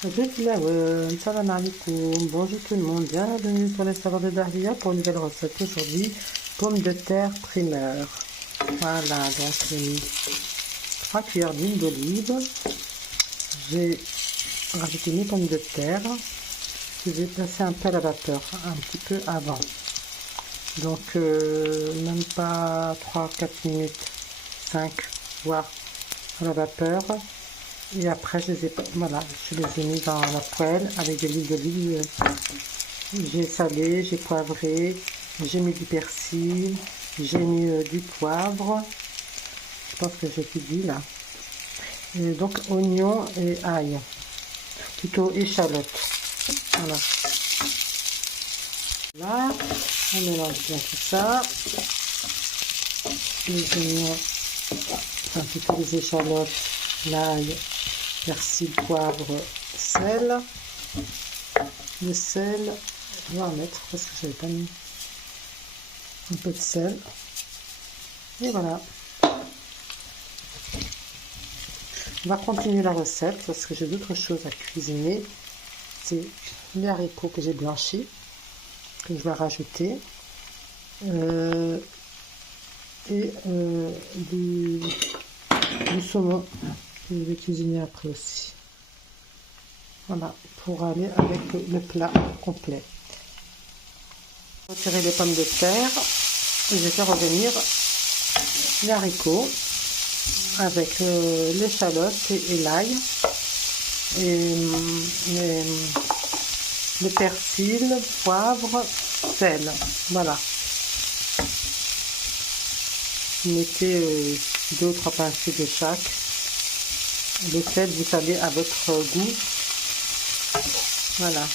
Salam alaikum, bonjour tout le monde, bienvenue sur les saveurs de Dahlia pour une nouvelle recette aujourd'hui, pommes de terre primeur. Voilà, donc j'ai mis 3 cuillères d'huile d'olive, j'ai rajouté mes pommes de terre, que j'ai placé un peu à la vapeur, un petit peu avant. Donc même pas 3-4 minutes, 5 voire à la vapeur. Et après, je les ai mis dans la poêle avec de l'huile d'olive. J'ai salé, j'ai poivré, j'ai mis du persil, j'ai mis du poivre. Je pense que j'ai tout dit là. Et donc, oignon et ail. Plutôt échalote. Voilà. Là, on mélange bien tout ça. Les oignons, enfin plutôt les échalotes, l'ail, persil, poivre, sel. Le sel, je vais en mettre parce que je n'avais pas mis un peu de sel. Et voilà. On va continuer la recette parce que j'ai d'autres choses à cuisiner. C'est les haricots que j'ai blanchis, que je vais rajouter. Et du saumon que je vais cuisiner après aussi. Voilà, pour aller avec le plat complet. Retirer les pommes de terre et je vais faire revenir les haricots avec l'échalote et l'ail et le persil, poivre, sel. Voilà. Vous mettez 2 ou 3 pincées de chaque. Le sel, vous savez, à votre goût. Voilà.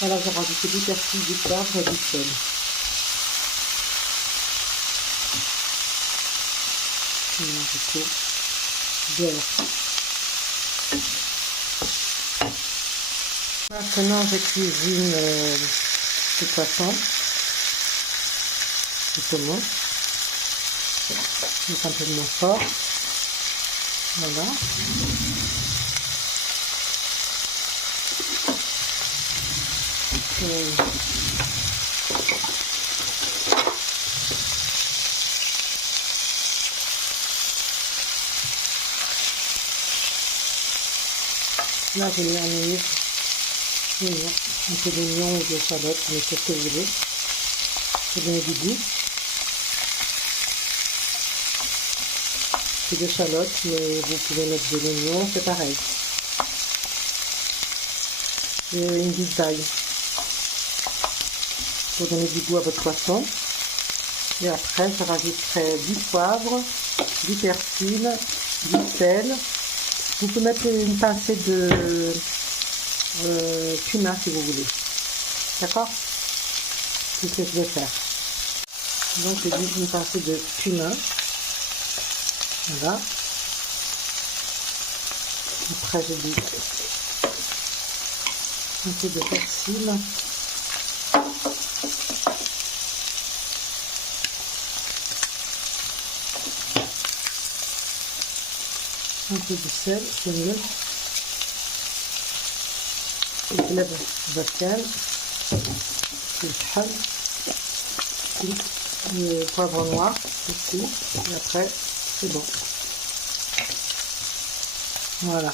Voilà, j'ai rajouté du persil, du poivre et du sel. Beurre. Maintenant, je cuisine le poisson, le saumon. C'est un peu moins fort. Voilà. Là, j'ai mis un peu d'oignon ou d'échalote, mais c'est ce que vous voulez. C'est donner du goût. C'est d'échalote, mais vous pouvez mettre de l'oignon, c'est pareil. Et une gousse d'ail pour donner du goût à votre poisson. Et après, je rajouterai du poivre, du persil, du sel. Vous pouvez mettre une pincée de cumin si vous voulez. D'accord? C'est ce que je vais faire. Donc, j'ai mis une pincée de cumin. Voilà. Après, j'ai mis un peu de persil. Un peu de sel, c'est mieux. Et la bascale, le poivre noir aussi. Et après, c'est bon. Voilà.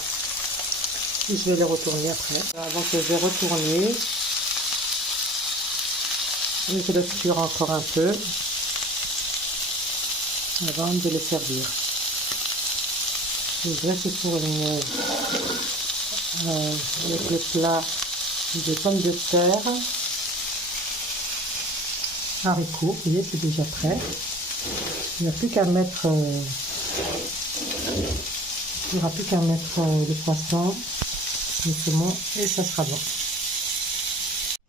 Et je vais les retourner après. Avant que je vais retourner, je le cuire encore un peu avant de les servir. Je dresse le fourneau avec le plat de pommes de terre, haricots. Vous voyez, c'est déjà prêt. Il n'y a plus qu'à mettre, le poisson, le saumon et ça sera bon.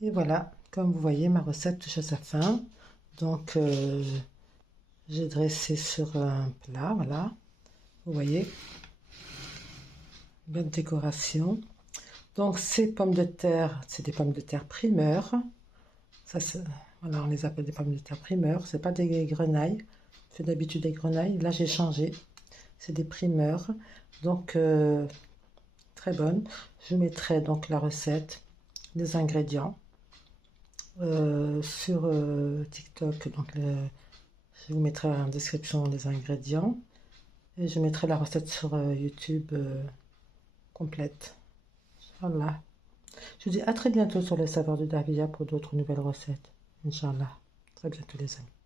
Et voilà, comme vous voyez, ma recette touche à sa fin. Donc, j'ai dressé sur un plat, voilà. Vous voyez, bonne décoration. Donc ces pommes de terre, c'est des pommes de terre primeur. Ça, Voilà, on les appelle des pommes de terre primeurs. C'est pas des grenailles. Je fais d'habitude des grenailles. Là, j'ai changé. C'est des primeurs. Donc, très bonnes. Je mettrai donc la recette, les ingrédients sur TikTok. Donc, je vous mettrai en description les ingrédients. Et je mettrai la recette sur YouTube complète. Voilà. Je vous dis à très bientôt sur les saveurs de Dahlia pour d'autres nouvelles recettes. Inch'Allah. Très bientôt les amis.